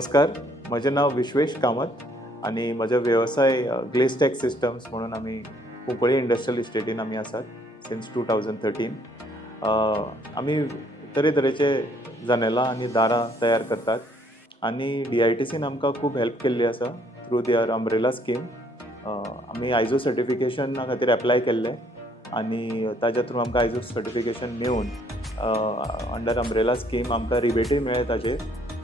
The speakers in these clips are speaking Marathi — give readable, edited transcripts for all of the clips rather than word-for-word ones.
नमस्कार, म्हजें नांव विश्वेश कामत आनी म्हजो वेवसाय ग्लेस्टेक सिस्टम्स म्हणून आमी कुंकळी इंडस्ट्रियल इस्टेटीन आमी आसात सिन्स 2013. आमी तरेतरेचे जनेलां आनी दारां तयार करतात आनी DITCन आमकां खूब हेल्प केल्ली आसा थ्रू देअर अम्ब्रेला स्कीम. आमी आयजो सर्टिफिकेशना खातीर एप्लाय केल्ले आनी ताज्या थ्रू आमकां आयजो सर्टिफिकेशन मेळून अंडर अम्ब्रेला स्कीम आमकां रिबेटूय मेळ्ळे ताजेर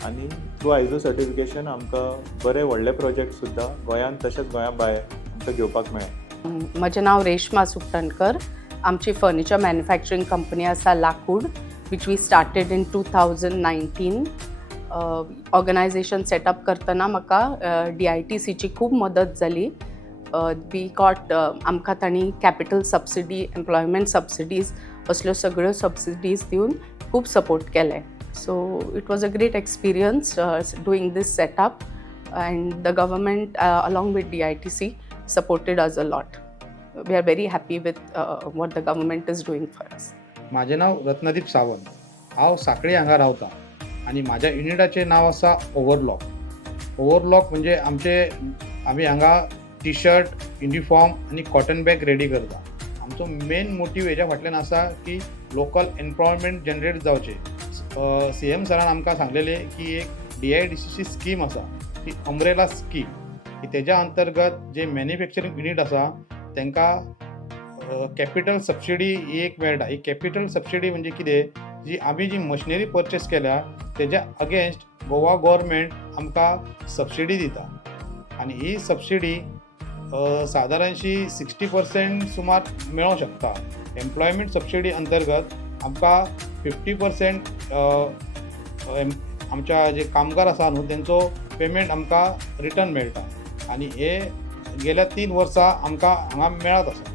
आनी थ्रू आयजो सर्टिफिकेशन आमकां बरे व्हडले प्रोजेक्ट सुद्दां गोंयांत तशेंच गोंया भायर आमकां घेवपाक मेळ्ळे. म्हजें नांव रेश्मा सुकटणकर. आमची फर्निचर मॅन्युफॅक्चरींग कंपनी आसा लाकूड, which we started in 2019. Organization setup करतना म्हाका DITCची खूब मदत जाली. वी गॉट आमकां तांणी कॅपिटल सबसिडी, एम्प्लॉयमेंट सबसिडीज असल्यो सगळ्यो सबसिडीज दिवन खूब सपोर्ट केले. So it was a great experience doing this setup, and the government along with DITC supported us a lot. We are very happy with what the government is doing for us. माझे नाव रत्नदीप सावंत. हांव सांखळी हांगा रावतां आनी म्हाज्या युनिटाचें नांव आसा ओवरलॉक. ओवरलॉक म्हणजे आमी हांगा टी शर्ट, युनिफॉर्म आनी कॉटन बॅग रेडी करता. आमचो मेन मोटीव हेज्या फाटल्यान आसा की लोकल एम्प्लॉयमेंट जनरेट जावचें. CM सरान आमकां सांगलेलें की एक DITCची स्कीम आसा, ती अम्ब्रेला स्कीम, की तेज्या अंतर्गत जे मॅन्युफॅक्चरींग युनीट आसा तांकां कॅपिटल सबसिडी ही एक मेळटा. ही कॅपिटल सबसिडी म्हणजे कितें, आमी जी मशिनरी परचेस केल्या तेज्या अगेन्स्ट गोवा गव्हर्मेंट आमकां सबसिडी दिता आनी ही सबसिडी सादारणशी 60% सुमार मेळोंक शकता. एम्प्लॉयमेंट सबसिडी अंतर्गत आमकां 50% आमच्या जे कामगार आसा न्हू तेंचो पेमेंट आमकां रिटर्न मेळटा आनी हे गेल्या 3 वर्सां आमकां हांगा मेळत आसा.